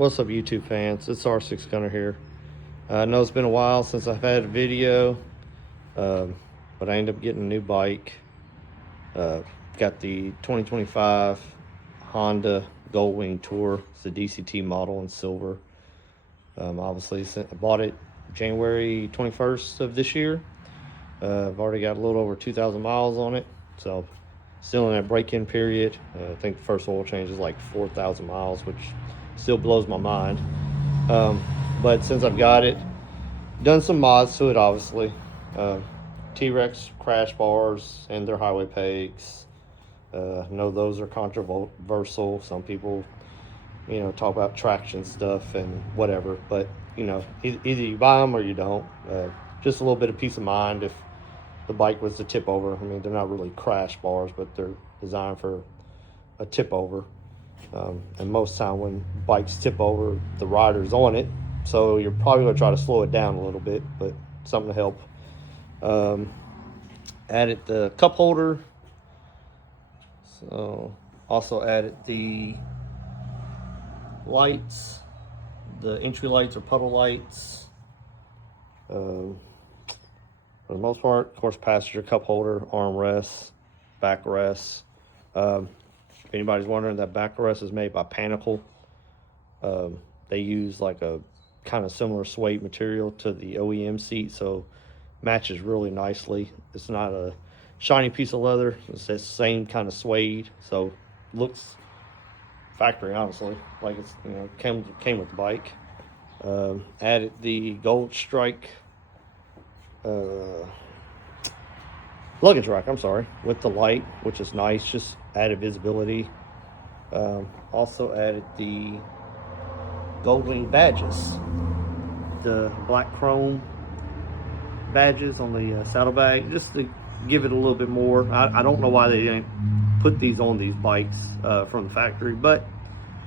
What's up, YouTube fans? It's R6 Gunner here. I know it's been a while since I've had a video, but I ended up getting a new bike. Got the 2025 Honda Goldwing Tour. It's the DCT model in silver. Obviously, I bought it January 21st of this year. I've already got a little over 2,000 miles on it, so still in that break-in period. I think the first oil change is like 4,000 miles, which still blows my mind. But since I've got it, done some mods to it, obviously. T-Rex crash bars and their highway pegs. I know those are controversial. Some people, talk about traction stuff and whatever. But, either you buy them or you don't. Just a little bit of peace of mind if the bike was to tip over. I mean, they're not really crash bars, but they're designed for a tip over. And most time when bikes tip over, the rider's on it, so you're probably going to try to slow it down a little bit, but something to help. Added the cup holder, so also added the lights, the entry lights or puddle lights. For the most part, of course, passenger cup holder, armrests, backrests. If anybody's wondering, that backrest is made by Pinnacle. They use like a kind of similar suede material to the OEM seat, so matches really nicely. It's not a shiny piece of leather. It's the same kind of suede, so looks factory, honestly, like it's came with the bike. Added the gold strike luggage rack, with the light, which is nice, just added visibility. Also added the Goldwing badges, the black chrome badges on the saddlebag, just to give it a little bit more. I don't know why they didn't put these on these bikes from the factory, but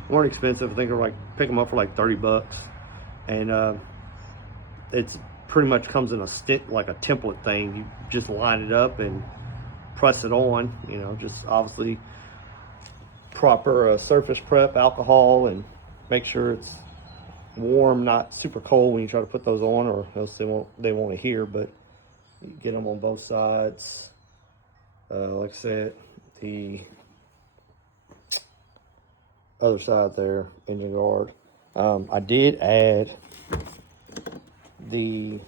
weren't expensive. I think they're pick them up for like 30 bucks, and it's pretty much comes in a stint, like a template thing. You just line it up and press it on, just obviously proper surface prep, alcohol, and make sure it's warm, not super cold when you try to put those on, or else they won't adhere. But you get them on both sides. Like I said, the other side there, engine guard. I did add the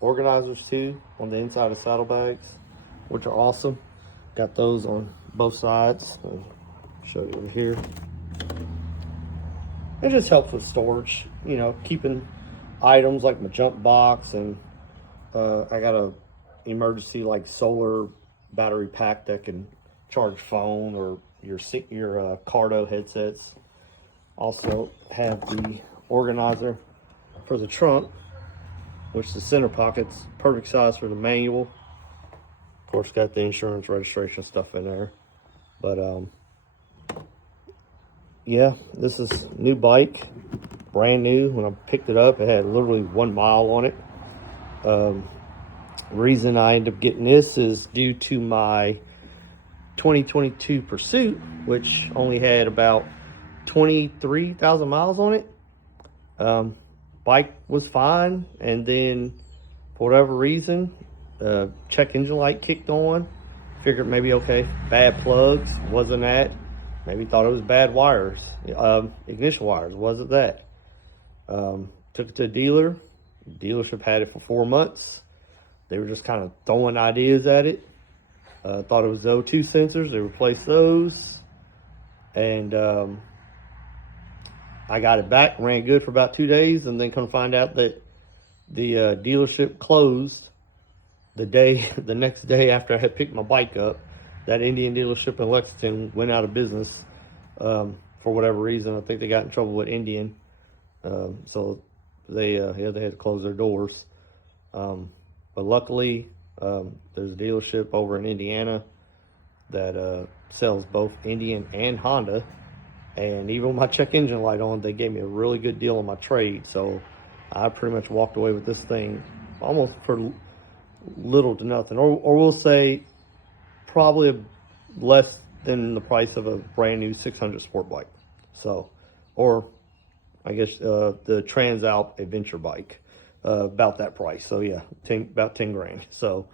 organizers too on the inside of saddlebags, which are awesome. Got those on both sides. I'll show you over here. It just helps with storage, keeping items like my jump box, and I got a emergency like solar battery pack that can charge phone or your Cardo headsets. Also have the organizer for the trunk, which the center pocket's perfect size for the manual. Of course, got the insurance registration stuff in there. But yeah, this is new bike, brand new. When I picked it up, it had literally 1 mile on it. Reason I ended up getting this is due to my 2022 Pursuit, which only had about 23,000 miles on it. Bike was fine, and then for whatever reason, check engine light kicked on. Figured maybe, okay, bad plugs, wasn't that. Maybe thought it was bad wires, ignition wires, wasn't that. Took it to a dealer. Dealership had it for 4 months. They were just kind of throwing ideas at it. Thought it was the O2 sensors. They replaced those, and I got it back, ran good for about 2 days, and then come find out that the dealership closed the next day after I had picked my bike up. That Indian dealership in Lexington went out of business for whatever reason. I think they got in trouble with Indian, so they had to close their doors. But luckily, there's a dealership over in Indiana that sells both Indian and Honda. And even with my check engine light on, they gave me a really good deal on my trade. So I pretty much walked away with this thing almost for little to nothing. Or we'll say probably less than the price of a brand new 600 sport bike. So, or I guess the Transalp Adventure bike, about that price. So yeah, about 10 grand. So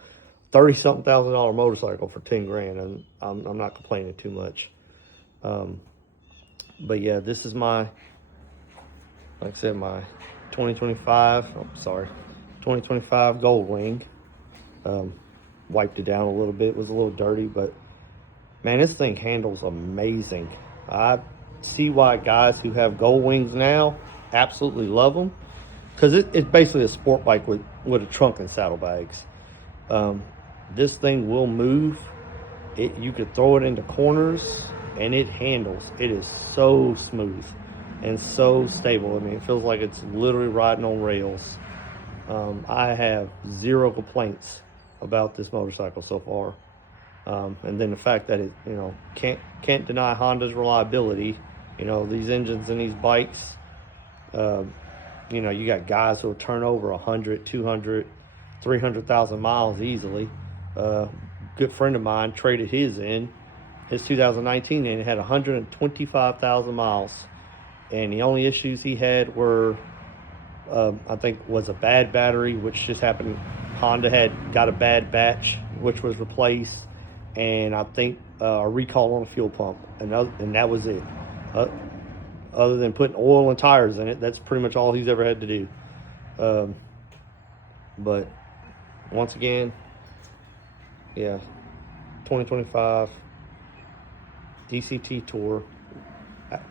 30-something thousand dollar motorcycle for 10 grand, and I'm not complaining too much. But yeah, this is my, like I said, my 2025 Goldwing. Wiped it down a little bit, was a little dirty, but man, this thing handles amazing. I see why guys who have Goldwings now absolutely love them, because it's basically a sport bike with a trunk and saddlebags. This thing will move. You could throw it into corners and it handles. It is so smooth and so stable. I mean, it feels like it's literally riding on rails. I have zero complaints about this motorcycle so far. And then the fact that it, can't deny Honda's reliability. These engines and these bikes, you got guys who will turn over 100, 200, 300,000 miles easily. Good friend of mine traded his 2019, and it had 125,000 miles. And the only issues he had were, I think, was a bad battery, which just happened. Honda had got a bad batch, which was replaced, and I think a recall on a fuel pump, and that was it. Other than putting oil and tires in it, that's pretty much all he's ever had to do. But once again, yeah, 2025 DCT Tour,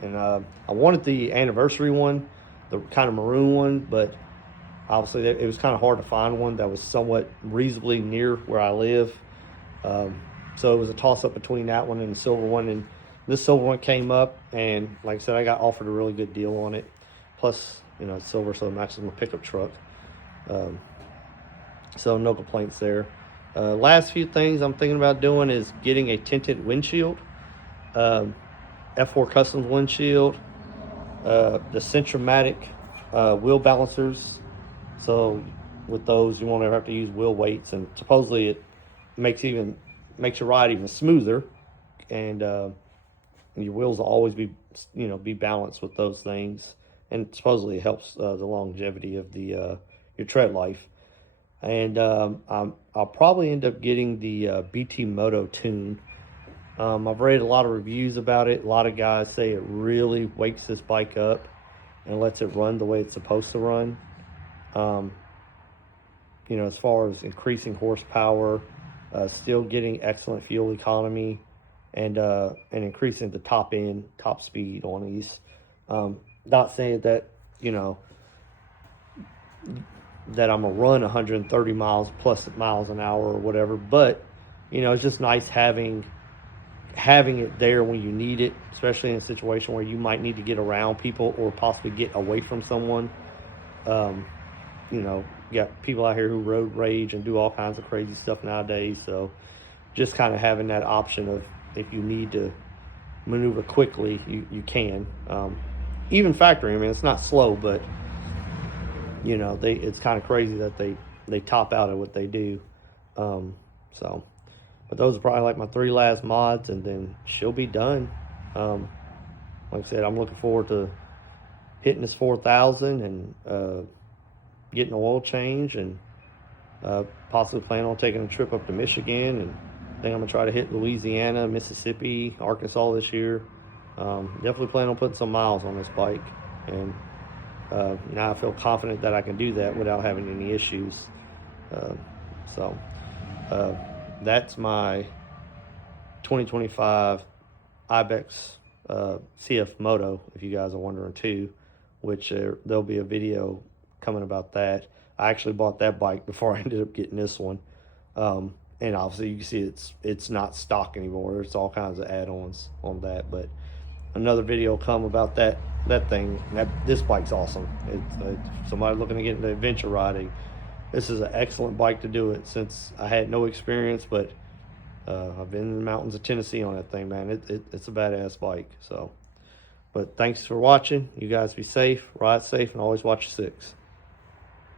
and I wanted the anniversary one, the kind of maroon one, but obviously it was kind of hard to find one that was somewhat reasonably near where I live. So it was a toss-up between that one and the silver one, and this silver one came up, and like I said, I got offered a really good deal on it. Plus, it's silver, so it matches my pickup truck. So no complaints there. Last few things I'm thinking about doing is getting a tinted windshield. F4 Customs windshield. The Centromatic wheel balancers. So with those, you won't ever have to use wheel weights, and supposedly it makes your ride even smoother, and your wheels will always be balanced with those things, and supposedly it helps the longevity of your tread life. And I'll probably end up getting the BT Moto Tune. I've read a lot of reviews about it. A lot of guys say it really wakes this bike up and lets it run the way it's supposed to run. As far as increasing horsepower, still getting excellent fuel economy, and increasing the top speed on these. Not saying that that I'm gonna run 130 miles plus miles an hour or whatever, but it's just nice having it there when you need it, especially in a situation where you might need to get around people or possibly get away from someone. You got people out here who road rage and do all kinds of crazy stuff nowadays. So just kind of having that option of, if you need to maneuver quickly, you can. Even factory, I mean, it's not slow, but it's kind of crazy that they top out at what they do. But those are probably like my 3 last mods, and then she'll be done. Like I said, I'm looking forward to hitting this 4,000 and getting an oil change, and possibly plan on taking a trip up to Michigan, and I think I'm gonna try to hit Louisiana, Mississippi, Arkansas this year. Definitely plan on putting some miles on this bike, and now I feel confident that I can do that without having any issues. That's my 2025 Ibex CF Moto, if you guys are wondering too, which there'll be a video coming about that. I actually bought that bike before I ended up getting this one. And obviously you can see it's not stock anymore. There's all kinds of add-ons on that, but another video will come about that thing. This bike's awesome. It's somebody looking to get into adventure riding, this is an excellent bike to do it, since I had no experience, but I've been in the mountains of Tennessee on that thing, man. It's a badass bike. So, but thanks for watching. You guys be safe, ride safe, and always watch your six.